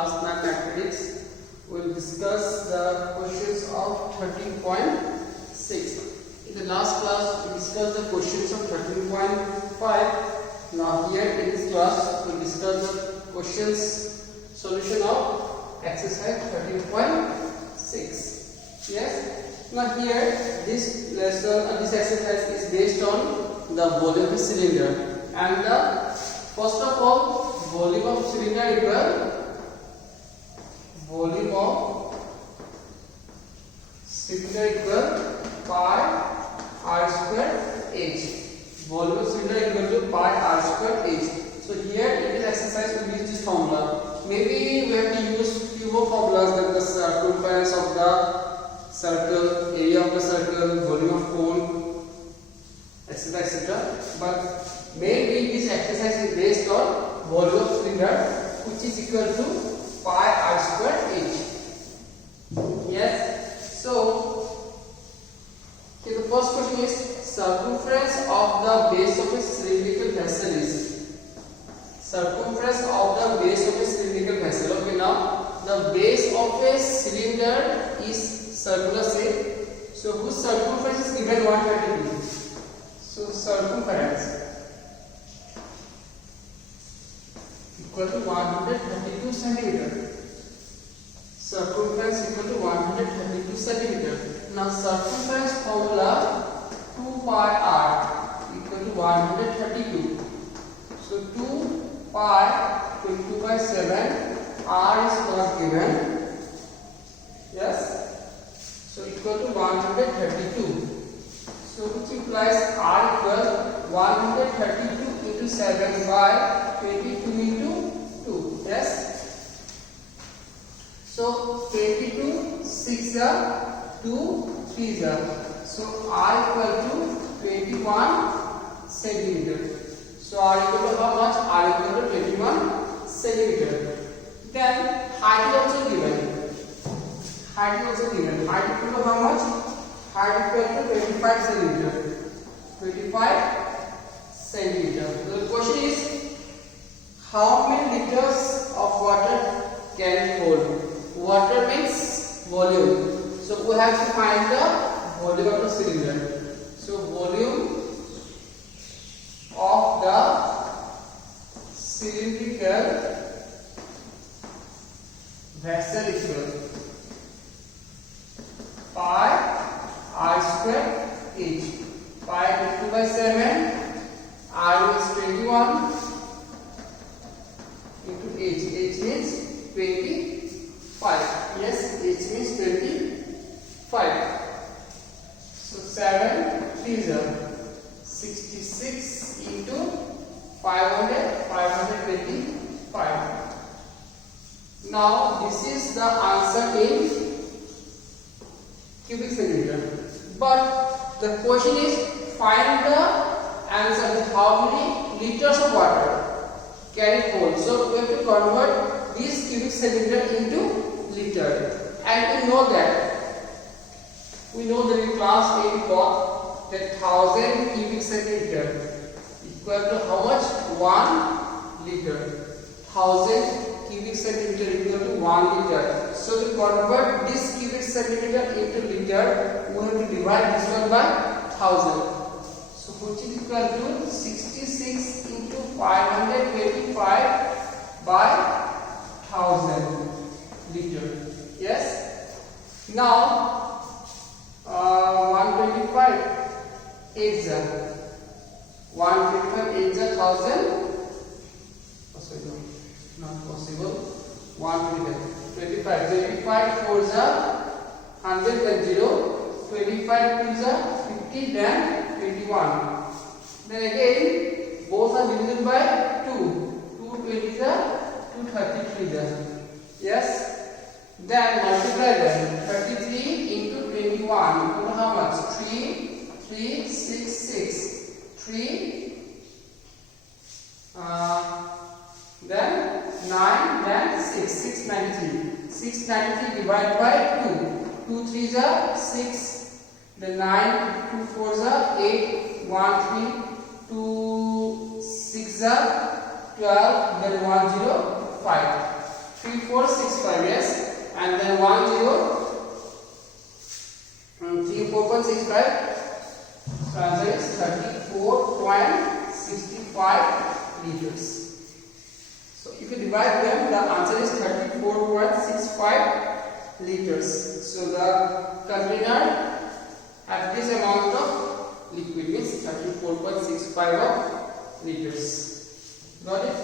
class 9 mathematics. We will discuss the questions of 13.6. In the last class we discussed the questions of 13.5. Now here in this class we will discuss the questions solution of exercise 13.6. Yes. Now here this lesson and this exercise is based on the volume of the cylinder, and the first of all volume of cylinder equal volume of cylinder equal pi r square h. Volume of cylinder equal to pi r square h. So here in this exercise we use this formula. Maybe we have to use few more formulas, like the circumference of the circle, area of the circle, volume of cone, etc., etc. But mainly this exercise is based on volume of cylinder, which is equal to pi r square h. Yes. So here the first question is circumference of the base of a cylindrical vessel is. Circumference of the base of a cylindrical vessel. Okay, now the base of a cylinder is circular shape. So whose circumference is given 132. So circumference equal to 132 centimeter. Circumference equal to 132 centimeter. Now circumference formula 2 pi r equal to 132. So 2 pi 22 by 7, r is not given. Yes. So equal to 132. So which implies r equals 132 into 7 by 22 into 2. Yes. So 22 6 2 3 so r equal to 21 centimeter. So r equal to how much? R equal to 21 centimeter. Then height is also given. Height is also given. Height equal to how much? Height equal to 25 centimeter. 25 centimeter. So the question is, how many liters of water can it hold? Water means volume. So we have to find the volume of the cylinder. So volume of the cylindrical vessel equal pi r square h. Pi 22 by 7, r is 21 into h. H means 25. Yes, h means 25. So 7 3 66 into 500 525. Now this is the answer in cubic centimeter. But the question is, find the answer with how many liters of water can it hold. So we have to convert this cubic centimeter into liter. And we know that in class 8 we got that 1000 cubic centimeter equal to how much? 1 liter. 1000 cubic centimeter equal to 1 liter. So to convert this cubic centimeter into liter, we have to divide this one by 1000. So which is equal to 66 into 525 by 1000 liter. Yes. Now 125 is 125 is 1000. Not possible. 125 25 4 is 100, then 0. 25 2 is 50, then 21. Then again both are divided by 2. 2 20 is 233. Yes. Then multiply them. 33 into 21 equal to how much? 3 3 6 6 3 then 9, then 6 693. 693 divided by 2. 2 3s are 6. Then 9 2 4s are 8. 1 3 2 6 are 12. Then 1 0 5. 3465, yes, and then 34.65. So answer is 34.65 liters. So if you divide them, the answer is 34.65 liters. So the container has this amount of liquid, means 34.65 of liters. Got it?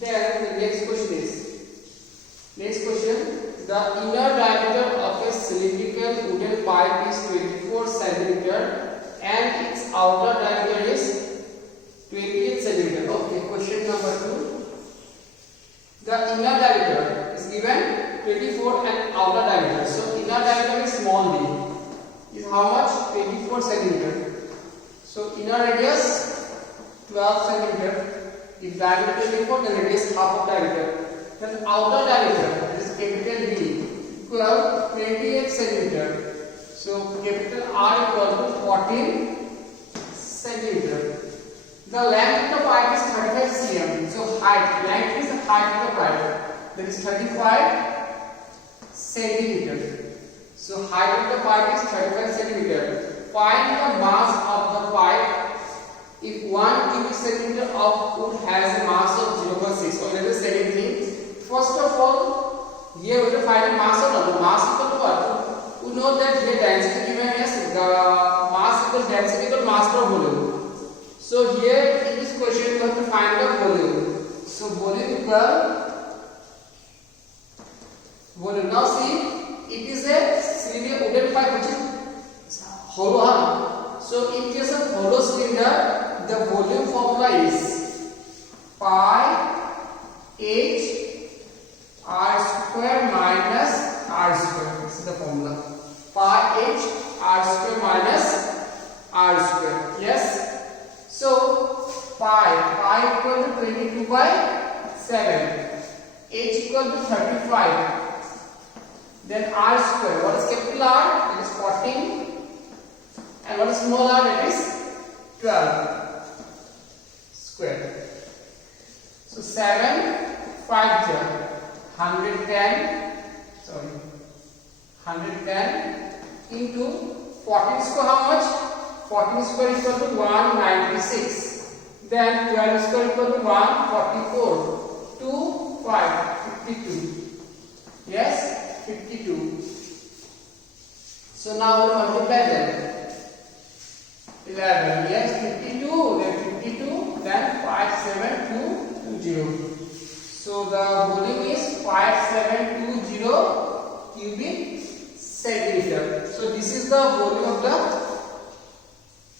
Then the next question, the inner diameter of a cylindrical wooden pipe is 24 cm and its outer diameter is 28 cm. Okay, question number 2. The inner diameter is given 24 and outer diameter. So inner diameter is small d. Is how much? 24 cm. So inner radius 12 cm. If diameter is 24, then radius half of diameter. Then outer diameter, that is capital D, equal 28 cm. So capital R equal to 14 cm. The length of the pipe is 35 cm. So length is the height of the pipe. That is 35 cm. So height of the pipe is 35 cm. Find the mass of the pipe if 1 cubic centimeter of wood has a mass of 0.6. So let us say second thing. First of all, here we will find the mass of the mass equal to what? We know that here density given as the mass equal density equal mass per volume. So here in this question we have to find the volume. So volume equal volume. Now see, it is a cylinder wooden pipe which is hollow. So in case of hollow cylinder, the volume formula is pi h r square minus r square. This is the formula. Pi h r square minus r square. Yes. So pi equal to 22 by 7. H equal to 35. Then r square. What is capital R? It is 14. And what is small r? That is 12 square. So 7 5 110 into 14 square how much? 14 square equal to 196. Then 12 square equal to 144. 2 5 52. Yes, 52. So now we will multiply them. 11, yes, 52, then 52, then 5720. So the volume is 5720 cubic centimeter. So this is the volume of the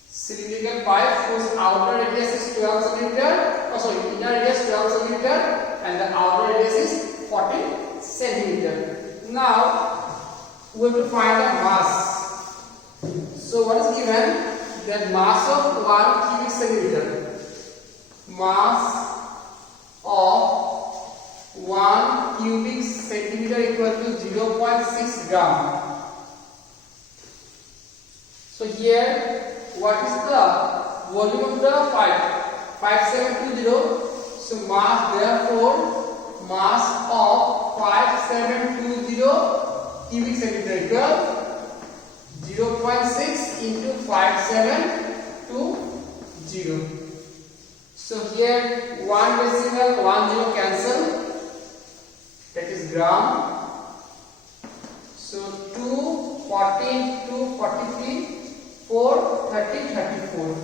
cylindrical pipe whose outer radius is 12 centimeter. Inner radius 12 centimeter and the outer radius is 14 centimeter. Now we have to find the mass. So what is given? That mass of 1 cubic centimeter. Mass of 1 cubic centimeter equal to 0.6 gram. So here, what is the volume of the pipe? 5720. So mass, therefore, mass of 5720 cubic centimeter equal 0.6 into 5720. So here 1 decimal 1 0 cancel, that is gram. So 2 14 2 43 4 30 34.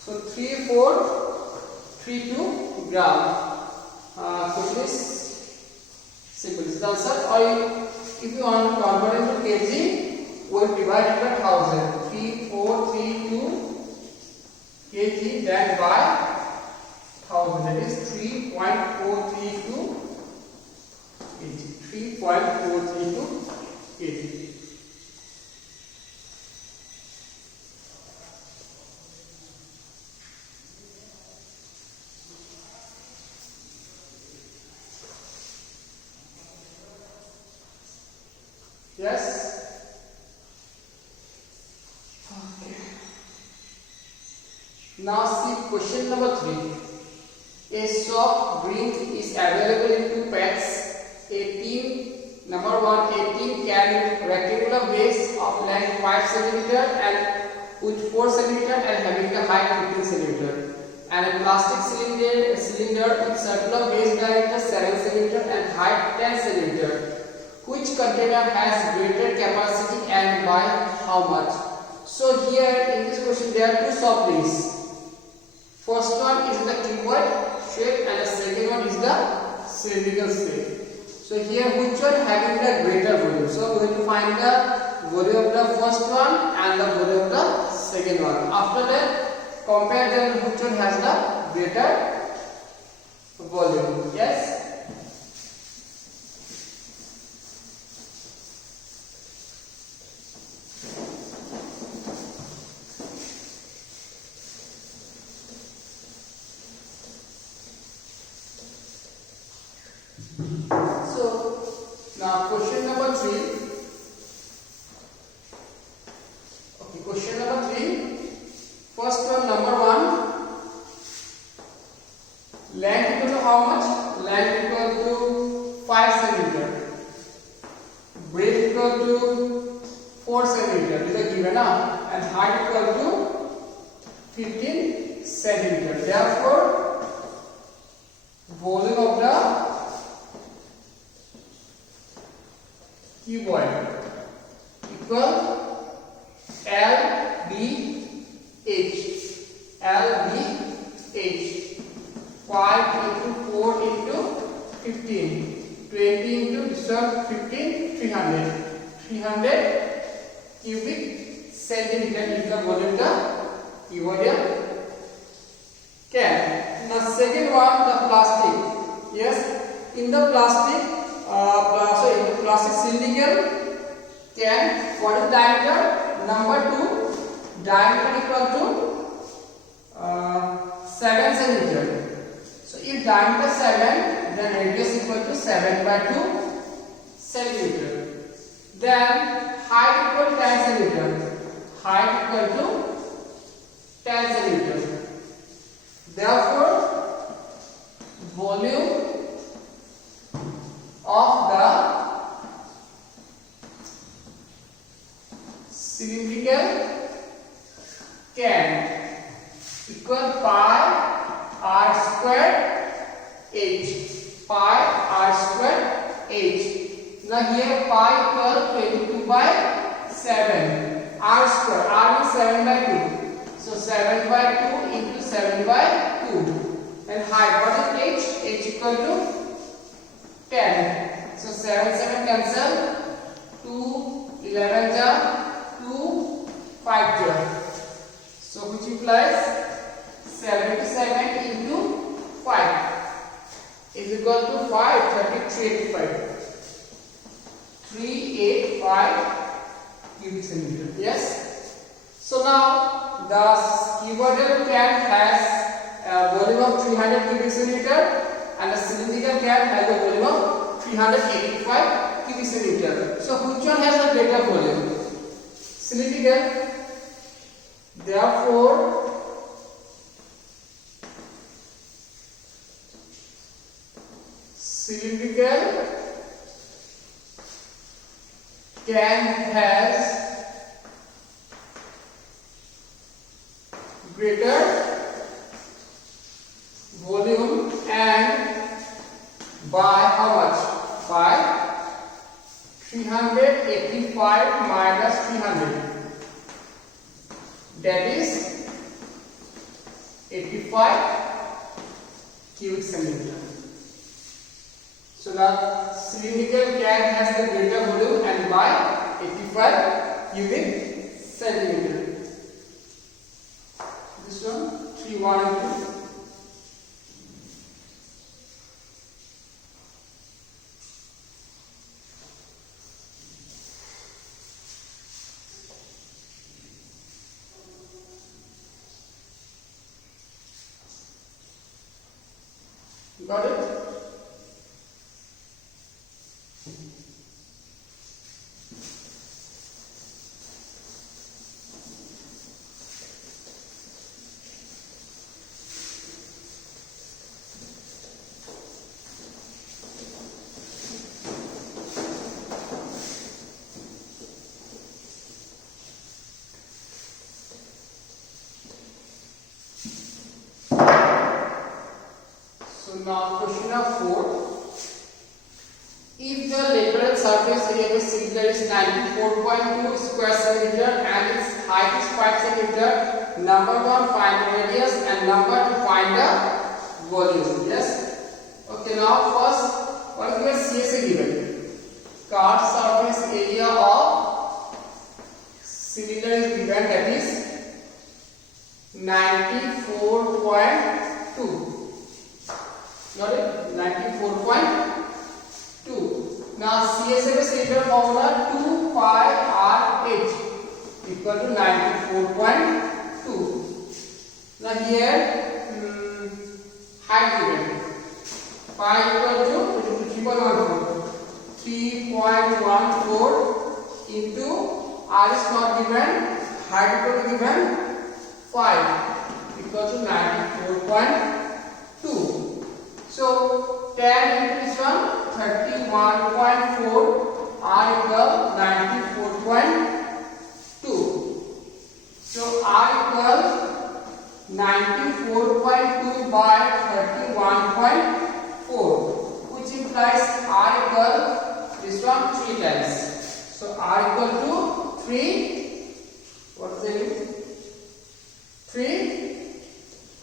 So 3432 gram. Question is simple. This is the answer. Or if you want to convert into kg, we will divide it by 1000. 3432 kg then by 1000. That is 3.432 3.43 to 80. Yes. Okay. Now see question number 3. A soft drink is available in 2 packs. 18 number 1 18 can rectangular base of length 5 cm and with 4 cm and having the height 15 cm, and a plastic cylinder with circular base diameter 7 cm and height 10 cm. Which container has greater capacity and by how much? So here in this question there are 2 soft drinks. First one is the cuboid shape and the second one is the cylindrical shape. So here which one having the greater volume? So we have to find the volume of the first one and the volume of the second one. After that compare them which one has the greater volume. Yes. So now question number 3. Okay, question number 3. First one, number 1. Length equal to how much? Length equal to 5 cm. Breadth equal to 4 cm. This is given now, and height equal to 15 cm. Therefore, volume of the cuboid equal LBH. 5 into 4 into 15. 20 into this one 15, 300. 300 cubic centimeter is the volume of the cuboid can. Now second one, the plastic. Yes, in the plastic plastic cylindrical can, what is diameter? Number 2, diameter equal to 7 cm. So if diameter 7, then radius equal to 7 by 2 cm. Then height equal to 10 cm. Height equal to 10 cm. Therefore, volume of the cylindrical can equal pi r square h. Pi r square h. Now here pi equal 22 by 7. R square, r is 7 by 2. So 7 by 2 into 7 by 2. And height, what is h? H equal to 10. So 7 7 cancel. 2 11 ja 2 5 ja. So which implies 77 into 5 is equal to 385. 385 cubic centimeter. Yes. So now the cuboidal can has a volume of 300 cubic centimeter. And the cylindrical can has a volume of 385 cubic centimeter. So which one has a greater volume? Cylindrical. Therefore, cylindrical can has greater volume, and by how much? By 385 minus 300. That is 85 cubic centimeter. So the cylindrical can has the greater volume and by 85 cubic centimeter. This one 3 1 and 2. Got it? So now question number 4. If the lateral surface area of a cylinder is 94.2 square centimeter and its height is 5 centimeter, number 1 find the radius and number 2 find the volume. Yes. Okay. Now first, what is the CSA given? Curved surface area of cylinder is given, that is 94.2. Got it? 94.2. Now CSA cylinder formula 2 pi r h equal to 94.2. Now here height given, pi equal to 3.14 into r is not given, height equal to given 5 equal to 94.2. So 10 into this one 31.4, r equal 94.2. So r equal 94.2 by 31.4, which implies r equal this one 3 times. So r equal to 3. What is it? 3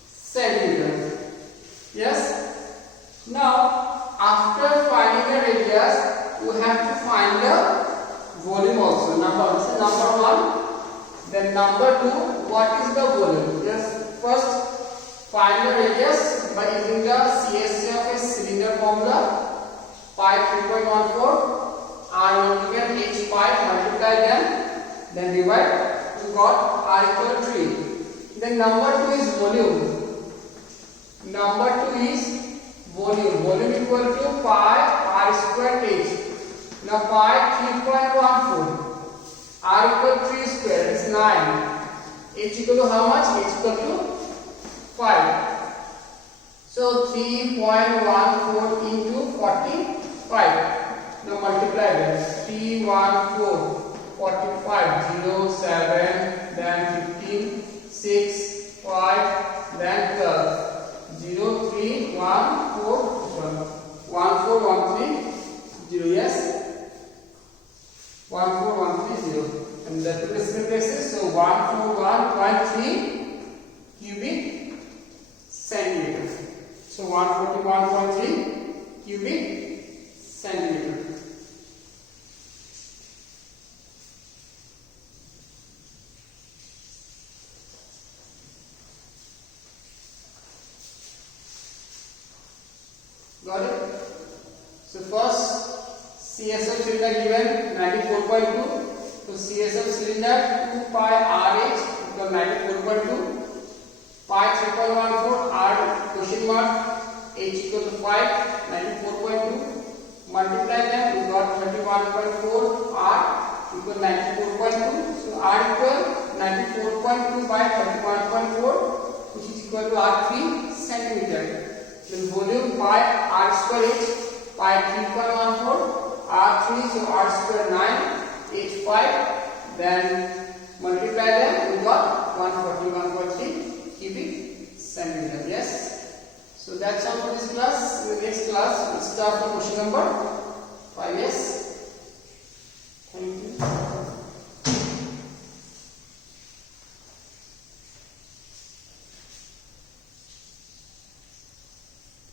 centimeters. Yes. Now, after finding the radius, we have to find the volume also. Number 1. Then number 2, what is the volume? Yes. First, find the radius by using the CSA of a cylinder formula. Pi 3.14, r given h 5, multiply them, then divide. We got r equal to 3. Then number 2 is volume. Number 2 is volume. Volume equal to pi r square h. Now pi 3.14, r equal 3 square is 9. H equal to how much? H equal to 5. So 3.14 into 45. Now multiply that. 314, 45, 0, 7, then 15, 6, 5, then 12. 0, 3, 1, 4, 1, 4, 1, 3, 0. Yes. 1, 4, 1, 3, 0. And the two decimal places. So 141.3 cubic centimeters. So 141.3 cubic centimeters. Got it? So first CSF cylinder given 94.2. So CSF cylinder 2 pi RH equal 94.2. Pi 3.14 R question mark H equal to 5, 94.2. Multiply them, we got 31.4 R equal 94.2. So R equal 94.2 by 31.4, which is equal to R3 centimeter. Then volume pi r square h, pi 3.14, r3, so r square 9, h5, then multiply them, we got 141.3 cubic centimeter. Yes. So that's all for this class. In the next class, we'll start from question number 5. Yes. Thank you.